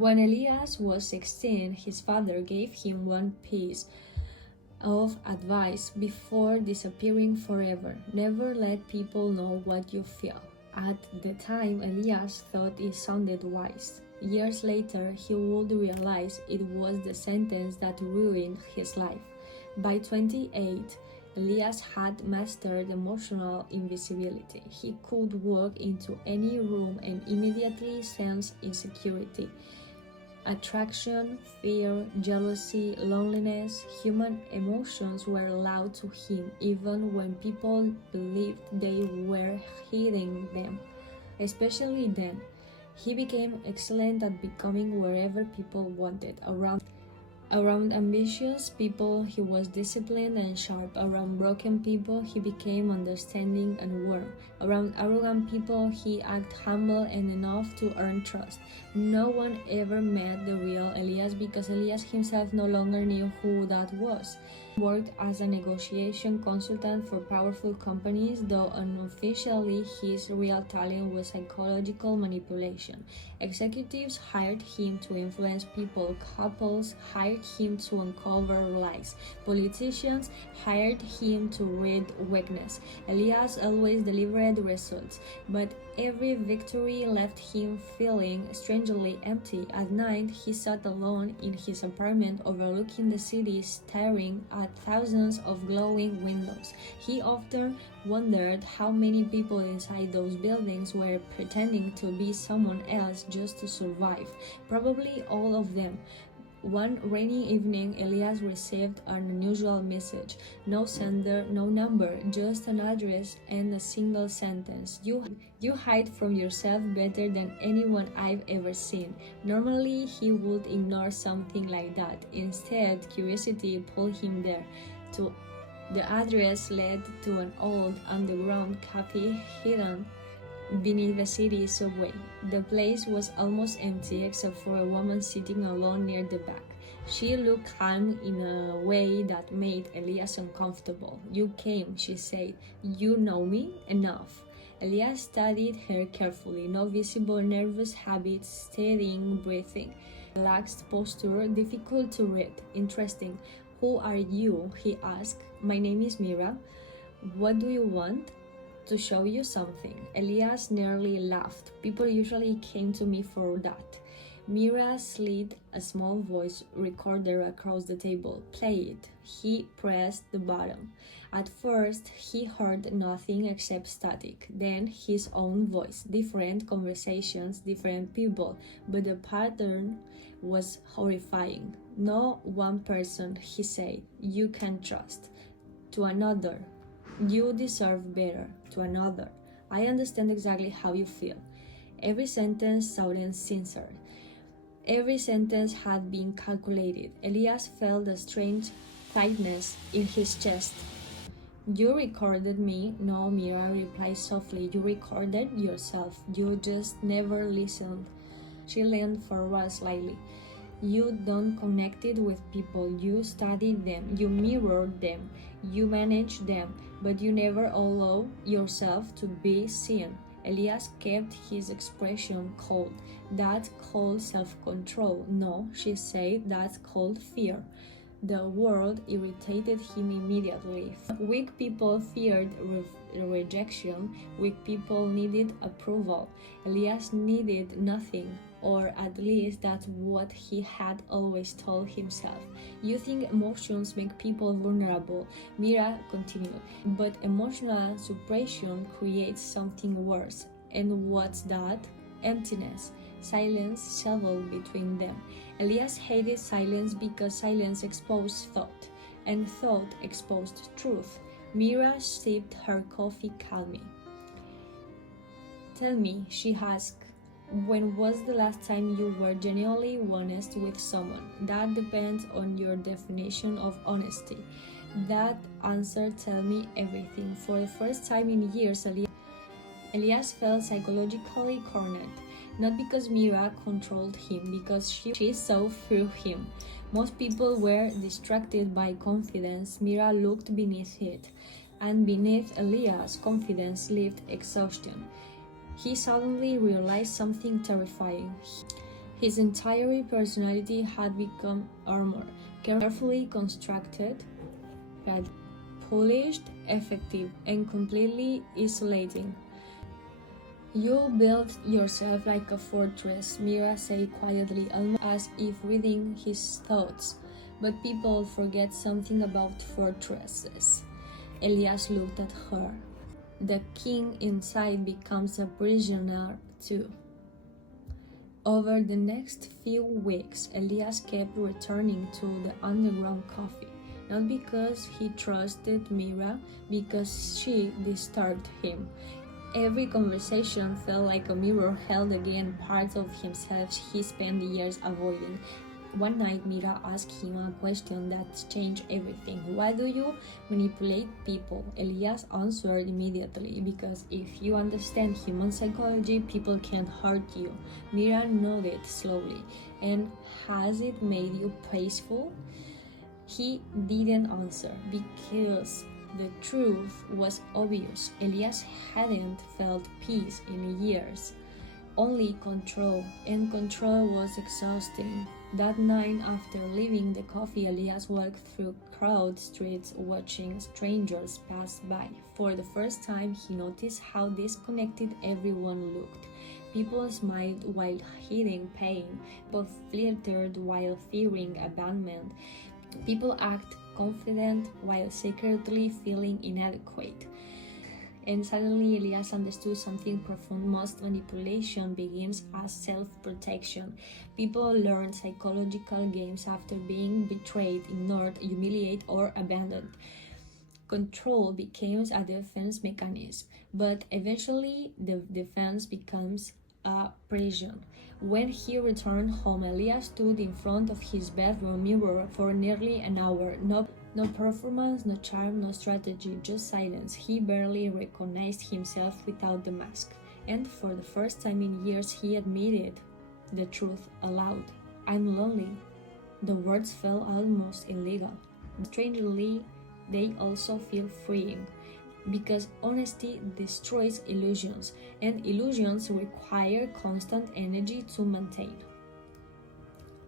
When Elias was 16, his father gave him one piece of advice before disappearing forever: never let people know what you feel. At the time, Elias thought it sounded wise. Years later, he would realize it was the sentence that ruined his life. By 28, Elias had mastered emotional invisibility. He could walk into any room and immediately sense insecurity, attraction, fear, jealousy, loneliness. Human emotions were loud to him, even when people believed they were hiding them. Especially then, he became excellent at becoming wherever people wanted. Around ambitious people, he was disciplined and sharp. Around broken people, he became understanding and warm. Around arrogant people, he acted humble and enough to earn trust. No one ever met the real Elias because Elias himself no longer knew who that was. He worked as a negotiation consultant for powerful companies, though unofficially his real talent was psychological manipulation. Executives hired him to influence people, couples hired him to uncover lies, politicians hired him to read weakness. Elias always delivered results, but every victory left him feeling strangely empty. At night, he sat alone in his apartment overlooking the city, staring at thousands of glowing windows. He often wondered how many people inside those buildings were pretending to be someone else just to survive. Probably all of them. One rainy evening, Elias received an unusual message. No sender, no number, just an address and a single sentence. You hide from yourself better than anyone I've ever seen. Normally, he would ignore something like that. Instead, curiosity pulled him there. The address led to an old underground cafe hidden beneath the city subway. The place was almost empty except for a woman sitting alone near the back. She looked calm in a way that made Elias uncomfortable. "You came," she said. "You know me enough." Elias studied her carefully. No visible nervous habits, steadying breathing, relaxed posture, difficult to read. "Interesting. Who are you?" he asked. "My name is Mira. What do you want?" "To show you something." Elias nearly laughed. People usually came to me for that. Mira slid a small voice recorder across the table. "Play it." He pressed the button. At first, he heard nothing except static, then his own voice, different conversations, different people, but the pattern was horrifying. "No one person," he said, "you can trust." To another, "You deserve better." To another, "I understand exactly how you feel." Every sentence sounded sincere. Every sentence had been calculated. Elias felt a strange tightness in his chest. "You recorded me." "No," Mira replied softly. "You recorded yourself. You just never listened." She leaned forward slightly. "You don't connect it with people. You studied them. You mirrored them. You managed them. But you never allow yourself to be seen." Elias kept his expression cold. "That's called self-control." "No," she said, "that's called fear." The word irritated him immediately. Weak people feared rejection. Weak people needed approval. Elias needed nothing, or at least that's what he had always told himself. "You think emotions make people vulnerable," Mira continued, "but emotional suppression creates something worse. And what's that?" "Emptiness." Silence settled between them. Elias hated silence because silence exposed thought, and thought exposed truth. Mira sipped her coffee calmly. "Tell me," she asked, "when was the last time you were genuinely honest with someone?" "That depends on your definition of honesty." That answer tells me everything. For the first time in years, Elias felt psychologically cornered. Not because Mira controlled him, because she saw through him. Most people were distracted by confidence. Mira looked beneath it, and beneath Elias' confidence lived exhaustion. He suddenly realized something terrifying. His entire personality had become armor, carefully constructed, yet polished, effective, and completely isolating. You built yourself like a fortress, Mira said quietly, almost as if reading his thoughts. But people forget something about fortresses. Elias looked at her. The king inside becomes a prisoner too. Over the next few weeks, Elias kept returning to the underground coffee, not because he trusted Mira, because she disturbed him. Every conversation felt like a mirror held again parts of himself he spent years avoiding. One night, Mira asked him a question that changed everything. Why do you manipulate people? Elias answered immediately, because if you understand human psychology, people can hurt you. Mira nodded slowly. And has it made you peaceful? He didn't answer, because the truth was obvious. Elias hadn't felt peace in years, only control, and control was exhausting. That night, after leaving the coffee, Elias walked through crowded streets watching strangers pass by. For the first time, he noticed how disconnected everyone looked. People smiled while hiding pain, people flirted while fearing abandonment. People act confident while secretly feeling inadequate. And suddenly Elias understood something profound. Most manipulation begins as self-protection. People learn psychological games after being betrayed, ignored, humiliated, or abandoned. Control becomes a defense mechanism, but eventually the defense becomes a prison. When he returned home, Elias stood in front of his bedroom mirror for nearly an hour. No performance, no charm, no strategy, just silence. He barely recognized himself without the mask. And for the first time in years, he admitted the truth aloud. I'm lonely. The words felt almost illegal. Strangely, they also feel freeing, because honesty destroys illusions, and illusions require constant energy to maintain.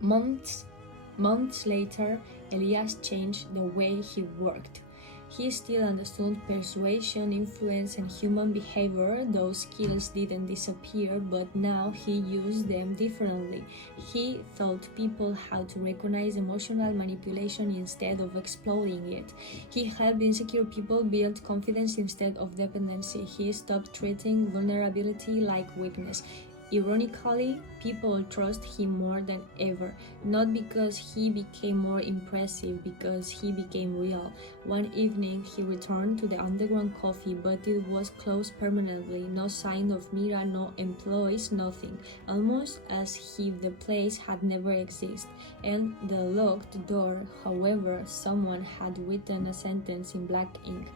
Months later, Elias changed the way he worked. He still understood persuasion, influence, and human behavior. Those skills didn't disappear, but now he used them differently. He taught people how to recognize emotional manipulation instead of exploiting it. He helped insecure people build confidence instead of dependency. He stopped treating vulnerability like weakness. Ironically, people trust him more than ever, not because he became more impressive, because he became real. One evening, he returned to the underground coffee, but it was closed permanently. No sign of Mira, no employees, nothing. Almost as if the place had never existed. And the locked door, however, someone had written a sentence in black ink.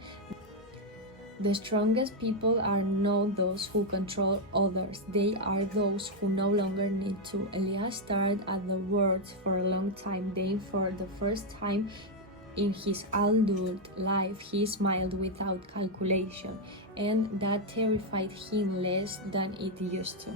The strongest people are not those who control others, they are those who no longer need to. Elias stared at the words for a long time, then for the first time in his adult life, he smiled without calculation, and that terrified him less than it used to.